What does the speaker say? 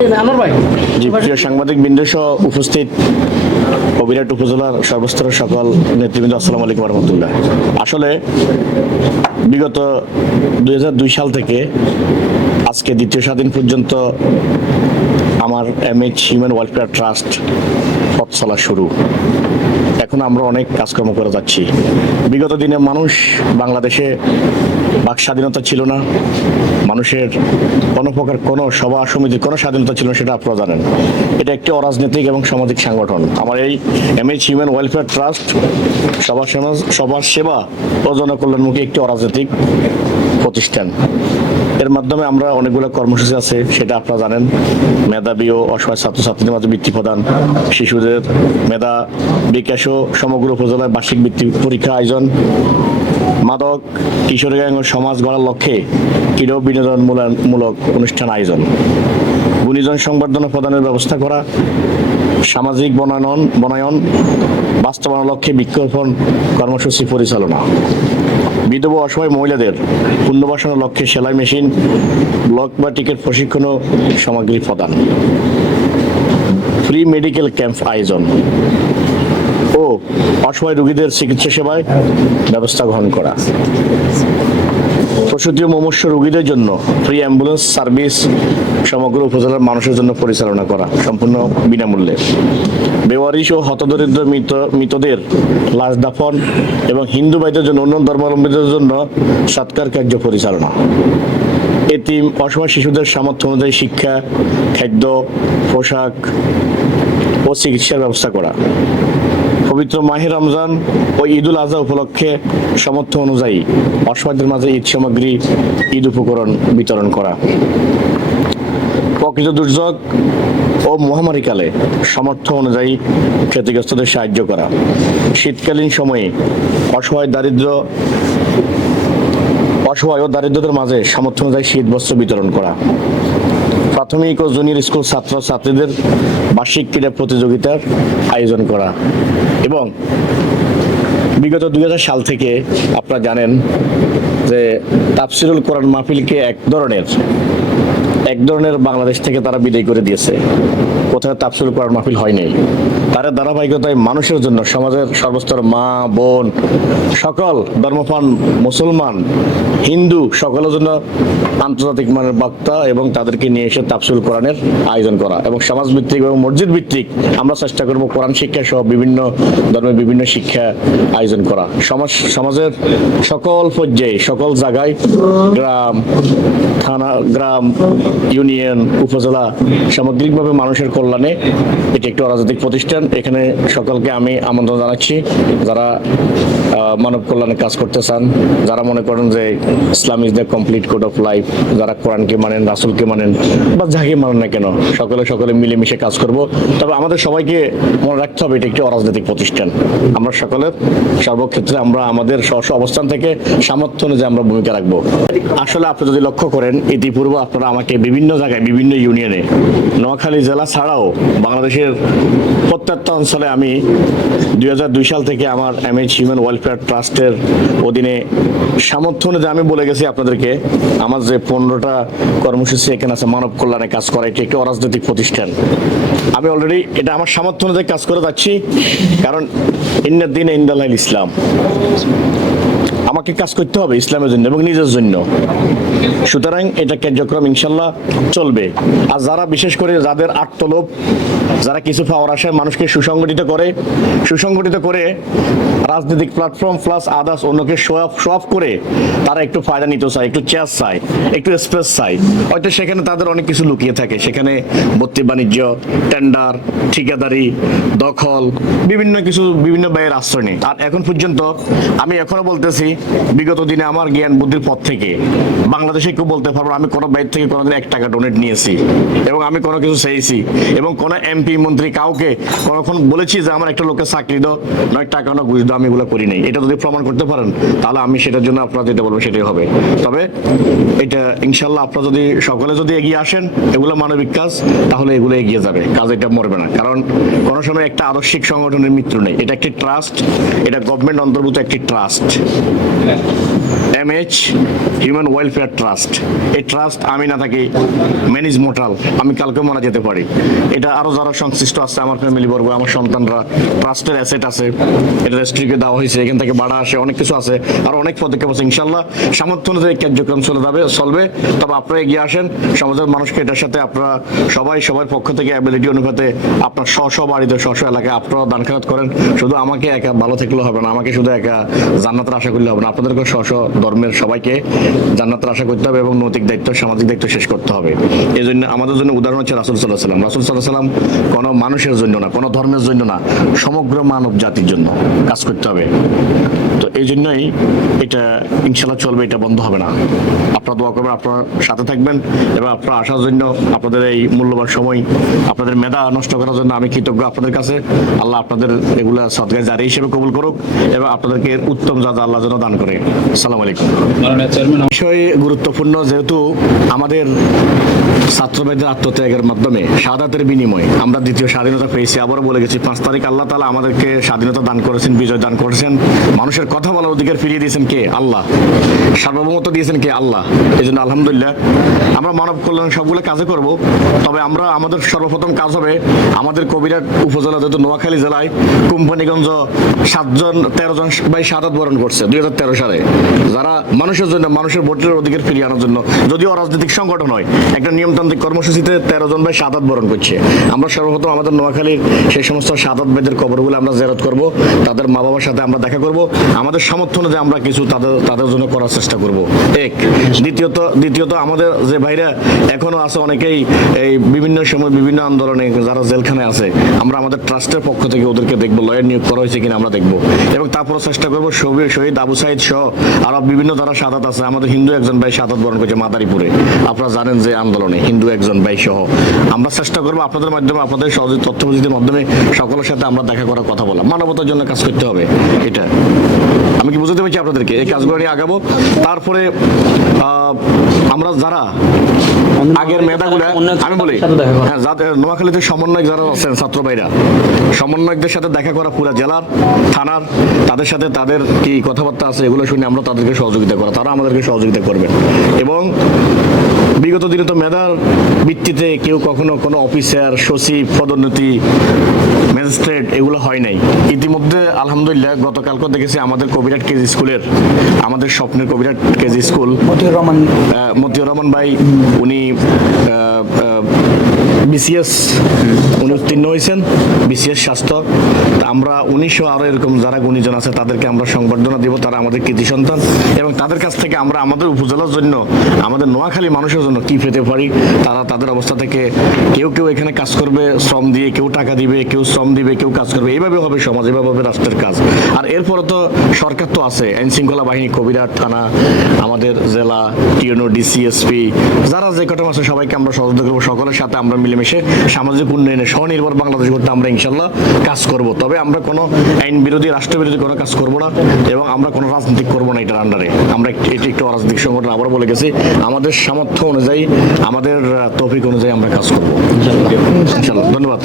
প্রিয় সাংবাদিক বৃন্দ সহ উপস্থিত অবিরাট উপজেলার সর্বস্তরের সকল নেতৃবৃন্দ আসসালামু আলাইকুম রহমতুল্লাহ। আসলে বিগত দুই হাজার দুই সাল থেকে আজকে দ্বিতীয় স্বাধীন পর্যন্ত আমার এমএইচ হিউম্যান ওয়েলফেয়ার ট্রাস্ট পথ চলা শুরু। এখন আমরা অনেক কাজকর্ম করে যাচ্ছি। বিগত দিনে মানুষ বাংলাদেশে বাক স্বাধীনতা ছিল না। মানুষের কোনো প্রকার কোনো সভা সমিতির কোনো স্বাধীনতা ছিল না, সেটা আপনারা জানেন। এটা একটি অরাজনৈতিক এবং সামাজিক সংগঠন। আমার এই এমএইচ হিউম্যান ওয়েলফেয়ার ট্রাস্ট সবার সমাজ সবার সেবা ও জনকল্যাণমুখী একটি অরাজনৈতিক প্রতিষ্ঠান। এর মাধ্যমে আমরা অনেকগুলো কর্মসূচি আছে, সেটা আপনারা জানেন। মেধাবী ও অসহায় ছাত্রছাত্রীদের মাঝে বৃত্তি প্রদান, শিশুদের মেধা বিকাশ ও সমগ্র উপজেলায় বার্ষিক বৃত্তি পরীক্ষা আয়োজন। মাদক, কিশোর গ্যাং ও সমাজ গড়ার লক্ষ্যে ক্রীড়া বিনোদনমূলক অনুষ্ঠান আয়োজন। গুণীজন সংবর্ধনা প্রদানের ব্যবস্থা করা, সামাজিক বনায়ন বনায়ন, বাস্তবায়ন লক্ষ্যে বৃক্ষরোপণ কর্মসূচি পরিচালনা। বিধবা অসহায় মহিলাদের পুনর্বাসনের লক্ষ্যে সেলাই মেশিন, ব্লক বা টিকিট প্রশিক্ষণ ও সামগ্রী প্রদান। ফ্রি মেডিকেল ক্যাম্প আয়োজন। অসহায় রোগীদের চিকিৎসা সেবায় ব্যবস্থা গ্রহণ করা। প্রসূতি ও মুমূর্ষ রোগীদের জন্য ফ্রি অ্যাম্বুলেন্স সার্ভিস সমগ্র উপজেলার মানুষের জন্য পরিচালনা করা, সম্পূর্ণ বিনামূল্যে। বেওয়ারিশ ও হতদরিদ্র মৃত, মৃতদের লাশ দাফন এবং হিন্দু ভাইদের জন্য অন্য ধর্মাবলম্বীদের জন্য সৎকার কার্য পরিচালনা। এতিম অসহায় শিশুদের সামর্থ্য অনুযায়ী শিক্ষা, খাদ্য, পোশাক ও চিকিৎসার ব্যবস্থা করা। পবিত্র মাহে রমজান ও ঈদুল আজহা উপলক্ষে সামর্থ্য অনুযায়ী অসহায়দের মাঝে ঈদ সামগ্রী, ঈদ উপকরণ বিতরণ করা। প্রকৃত দুর্যোগ ও মহামারীকালে সমর্থ অনুযায়ী ক্ষতিগ্রস্তদের সাহায্য করা। শীতকালীন সময়ে অসহায় দারিদ্র, অসহায় ও দারিদ্রদের মাঝে সামর্থ্য অনুযায়ী শীত বস্ত্র বিতরণ করা। প্রাথমিক ও জুনিয়র স্কুল ছাত্র ছাত্রীদের বার্ষিক ক্রীড়া প্রতিযোগিতার আয়োজন করা। এবং বিগত দুই হাজার সাল থেকে আপনারা জানেন যে তাফসিরুল কোরআন মাহফিলকে এক ধরনের এক ধরনের বাংলাদেশ থেকে তারা বিদায় করে দিয়েছে। কোথাও তাফসিরুল কোরআন মাহফিল হয় নাই। তার ধারাবাহিকতায় মানুষের জন্য সমাজের সর্বস্তর মা, বোন, সকল ধর্মপান মুসলমান, হিন্দু সকলের জন্য আন্তর্জাতিক মানের বক্তা এবং তাদেরকে নিয়ে এসে তাফসিল কোরআনের আয়োজন করা এবং সমাজ ভিত্তিক এবং মসজিদ ভিত্তিক আমরা চেষ্টা করব কোরআন শিক্ষা সহ বিভিন্ন ধর্মের বিভিন্ন শিক্ষা আয়োজন করা। সমাজ, সমাজের সকল পর্যায়ে, সকল জায়গায়, গ্রাম, থানা, গ্রাম ইউনিয়ন, উপজেলা সামগ্রিকভাবে মানুষের কল্যাণে এটি একটি অরাজনৈতিক প্রতিষ্ঠান। এখানে সকলকে আমি আমন্ত্রণ জানাচ্ছি যারা মানব কল্যাণে কাজ করতে চান, যারা মনে করেন যে Islam is the complete code of life যারা কোরআনকে মানেন, রাসুলকে মানেন, বা যাকে মানেন না কেন, সকলে সকলে মিলেমিশে কাজ করব। তবে আমাদের সবাইকে মনে রাখতে হবে, এটি একটি অরাজনৈতিক প্রতিষ্ঠান। আমরা সকলের সর্বক্ষেত্রে আমরা আমাদের স্ব, অবস্থান থেকে সামর্থ্য অনুযায়ী আমরা ভূমিকা রাখব। আসলে আপনি যদি লক্ষ্য করেন, ইতিপূর্বে আপনারা আমাকে বিভিন্ন জায়গায়, বিভিন্ন ইউনিয়নে নোয়াখালী জেলা ছাড়াও বাংলাদেশের প্রত্যেকটা অঞ্চলে আমি দুই হাজার দুই সাল থেকে আমার এমএইচ হিউম্যান ওয়েলফেয়ার ট্রাস্টের অধীনে সামর্থ্য অনুযায়ী আমি বলে গেছি আপনাদেরকে, আমার যে পনেরোটা কর্মসূচি এখানে আছে, মানব কল্যাণে কাজ করা, এটি একটি অরাজনৈতিক প্রতিষ্ঠান। আমি অলরেডি এটা আমার সামর্থ্য অনুযায়ী কাজ করে যাচ্ছি, কারণ ইন্নার দিন ইন্দাল ইসলাম আমাকে কাজ করতে হবে ইসলামের জন্য এবং নিজের জন্য। সুতরাং এটা কার্যক্রম ইনশাল্লাহ চলবে। আর যারা বিশেষ করে যাদের আত্মলোভ, যারা কিছু পাওয়ার আশায় মানুষকে সুসংগঠিত করে সুসংগঠিত করে রাজনৈতিক প্ল্যাটফর্ম প্লাস আদার্স অন্যকে শো অফ শো অফ করে তারা একটু ফায়দা নিতে চায়, একটু চেয়ার চায়, একটু স্পেস চায়। হয়তো সেখানে তাদের অনেক কিছু লুকিয়ে থাকে। সেখানে ভর্তি বাণিজ্য টেন্ডার ঠিকাদারি, দখল, বিভিন্ন কিছু, বিভিন্ন ব্যয়ের আশ্রয় নেই আর এখন পর্যন্ত আমি এখনও বলতেছি বিগত দিনে আমার জ্ঞান বুদ্ধির পথ থেকে বাংলাদেশে কেউ বলতে পারব আমি কোনো ব্যয় থেকে কোনোদিন এক টাকা ডোনেট নিয়েছি এবং আমি কোনো কিছু চেয়েছি এবং কোনো এমপি মন্ত্রী কাউকে কখন বলেছি যে আমার একটা লোকের চাকরি দাও, নয় টাকা না ঘুষ দাও, আমি এগুলো করি নাই। এটা যদি প্রমাণ করতে পারেন, তাহলে আমি সেটার জন্য আপনারা যেটা বলব সেটাই হবে। তবে এটা ইনশাল্লাহ আপনারা যদি সকলে যদি এগিয়ে আসেন, এগুলো মানবিক কাজ, তাহলে এগুলো এগিয়ে যাবে, কাজ এটা মরবে না। কারণ কোনো সময় একটা আদর্শিক সংগঠনের মিত্র নেই, এটা একটি ট্রাস্ট এটা গভর্নমেন্ট অন্তর্ভুক্ত একটি trust M H human welfare trust এই ট্রাস্ট আমি না থাকি ম্যানেজ মোটাল আমি কালকে মারা যেতে পারি। এটা আরও যারা সংশ্লিষ্ট আছে, আমার ফ্যামিলি বর্গ, আমার সন্তানরা ট্রাস্টের অ্যাসেট আছে। এটা রেজিস্ট্রিকে দেওয়া হয়েছে, এখান থেকে বাড়া আসে, অনেক কিছু আছে। আর অনেক পদক্ষেপ আছে ইনশাল্লাহ সামর্থ্য অনুযায়ী কার্যক্রম চলে যাবে, চলবে। তবে আপনারা এগিয়ে আসেন, সমাজের মানুষকে এটার সাথে আপনারা সবাই, সবার পক্ষ থেকে অ্যাবিলিটি অনুপাতে আপনার স্ব স্ব বাড়িতে স্ব স্ব এলাকায় আপনারা দান করেন। শুধু আমাকে একা ভালো থাকলে হবে না, আমাকে শুধু একা জান্নাতের আশা করলে হবে না। আপনাদেরকে স্ব স্ব ধর্মের সবাইকে জান্নাতের আশা করতে হবে এবং নৈতিক দায়িত্ব, সামাজিক দায়িত্ব শেষ করতে হবে। এই জন্য আমাদের জন্য উদাহরণ হচ্ছে রাসুল সাল্লাহ সাল্লাম রাসুল সাল্লাহ সাল্লাম কোনো মানুষের জন্য না, কোনো ধর্মের জন্য না, সমগ্র মানব জাতির জন্য কাজ করতে হবে। তো এই জন্যই এটা ইনশাল্লাহ চলবে, এটা বন্ধ হবে না। আপনারা দোয়া করবেন, আপনার সাথে থাকবেন এবং আপনার আসার জন্য আপনাদের এই মূল্যবান সময়, আপনাদের মেধা নষ্ট করার জন্য আমি কৃতজ্ঞ আপনাদের কাছে। আল্লাহ আপনাদের এগুলা সদগায় জারি হিসেবে কবুল করুক এবং আপনাদেরকে উত্তম যা আল্লাহ যেন দান করে। সালাম আলাইকুম। বিষয় গুরুত্বপূর্ণ যেহেতু আমাদের ছাত্রবাদের আত্মত্যাগের মাধ্যমে সাদাতের বিনিময়ে আমরা দ্বিতীয় স্বাধীনতা পেয়েছি আবারও বলে গেছি পাঁচ তারিখ আল্লাহ তালা আমাদেরকে স্বাধীনতা দান করেছেন বিজয় দান করেছেন। মানুষের কথা বলার অধিকার ফিরিয়ে দিয়েছেন কে? আল্লাহ। সার্বভৌমত্ব দিয়েছেন কে? আল্লাহ। এই জন্য আলহামদুলিল্লাহ আমরা মানব কল্যাণ সবগুলো কাজে করব। তবে আমরা আমাদের সর্বপ্রথম কাজ হবে আমাদের কবিরাট উপজেলা যেহেতু নোয়াখালী জেলায় কোম্পানিগঞ্জ সাতজন তেরো জন ভাই সাদাত বরণ করছে। দুই হাজার তেরো সালে যারা মানুষের জন্য, মানুষের ভোটের অধিকার ফিরিয়ে আনার জন্য, যদিও রাজনৈতিক সংগঠন হয়, একটা নিয়মতান্ত্রিক কর্মসূচিতে তেরো জন ভাই সাদাত বরণ করছে। আমরা সর্বপ্রথম আমাদের নোয়াখালীর সেই সমস্ত সাদাত ভাইদের কবরগুলো আমরা জেরত করব, তাদের মা বাবার সাথে আমরা দেখা করব, আমাদের সামর্থ্য অনুযায়ী আমরা কিছু তাদের তাদের জন্য করার চেষ্টা করব। এক, দ্বিতীয়ত দ্বিতীয়ত আমাদের যে ভাইরা এখনও আছে, অনেকেই এই বিভিন্ন সময় বিভিন্ন আন্দোলনে যারা জেলখানায় আছে, আমরা আমাদের ট্রাস্টের পক্ষ থেকে ওদেরকে দেখব, লয়ার নিয়োগ করা হয়েছে কিনা আমরা দেখব। এবং তারপরে চেষ্টা করব শহীদ আবু সাইদ সহ আরও বিভিন্ন যারা সাদাত আছে। আমাদের হিন্দু একজন ভাই সাদাত বরণ করেছে মাদারীপুরে। আপনারা জানেন যে আন্দোলনে হিন্দু একজন ভাই সহ। আমরা চেষ্টা করব আপনাদের মাধ্যমে, আপনাদের সহযোগী তথ্য প্রযুক্তির মাধ্যমে সকলের সাথে আমরা দেখা করার কথা বলা। মানবতার জন্য কাজ করতে হবে। এটা। আমি কি বুঝতে পেরেছি আপনাদেরকে? এই কাজগুলো নিয়ে আগাবো। তারপরে আমরা যারা আগের মেধাগুলো আমি বলি। হ্যাঁ যাদের নোয়াখালীতে সমন্বয়ক যারা আছেন, ছাত্র ভাইরা, সমন্বয়কদের সাথে দেখা করা পুরা জেলার, থানার, তাদের সাথে তাদের কি কথাবার্তা আছে এগুলো শুনে আমরা তাদেরকে সহযোগিতা করা তারা আমাদেরকে সহযোগিতা করবেন এবং বিগত দিনে তো মেধার ভিত্তিতে কেউ কখনো কোনো অফিসার সচিব পদোন্নতি ম্যাজিস্ট্রেট এগুলো হয় নাই। ইতিমধ্যে আলহামদুলিল্লাহ গতকালকে দেখেছি আমাদের কবিরাট কেজি স্কুলের আমাদের স্বপ্নের কবিরাট কেজি স্কুল মতিউর রহমান। মতিউর রহমান ভাই উনি বিসিএস উনি উত্তীর্ণ হয়েছেন, বিসিএস স্বাস্থ্য আমরা উনিশশো আরও এরকম যারা গুণীজন আছে, তাদেরকে আমরা সংবর্ধনা দিব, তারা আমাদের কৃতি সন্তান। এবং তাদের কাছ থেকে আমরা আমাদের উপজেলার জন্য, আমাদের নোয়াখালী মানুষের জন্য কি পেতে পারি, তারা তাদের অবস্থা থেকে কেউ কেউ এখানে কাজ করবে, শ্রম দিয়ে কেউ টাকা দিবে, কেউ শ্রম দিবে, কেউ কাজ করবে। এইভাবে হবে সমাজ এভাবে হবে রাষ্ট্রের কাজ। আর এরপরে তো সরকার তো আছে আইন শৃঙ্খলা বাহিনী, কবিরাট থানা, আমাদের জেলা, টিএনও, ডিসিএসপি, যারা যে কটা আছে, সবাইকে আমরা সহযোগিতা করব, সকলের সাথে আমরা মিলেমিশে সামাজিক উন্নয়নে স্বনির্ভর বাংলাদেশ করতে আমরা ইনশাল্লাহ কাজ করব। তবে আমরা কোনো আইন বিরোধী রাষ্ট্রবিরোধী কোনো কাজ করব না এবং আমরা কোনো রাজনীতি করব না এটার আন্ডারে আমরা এটি একটু অরাজনৈতিক সংগঠন আবার বলে গেছি, আমাদের সামর্থ্য অনুযায়ী, আমাদের তফিক অনুযায়ী আমরা কাজ করব। ইনশাল্লাহ। ধন্যবাদ।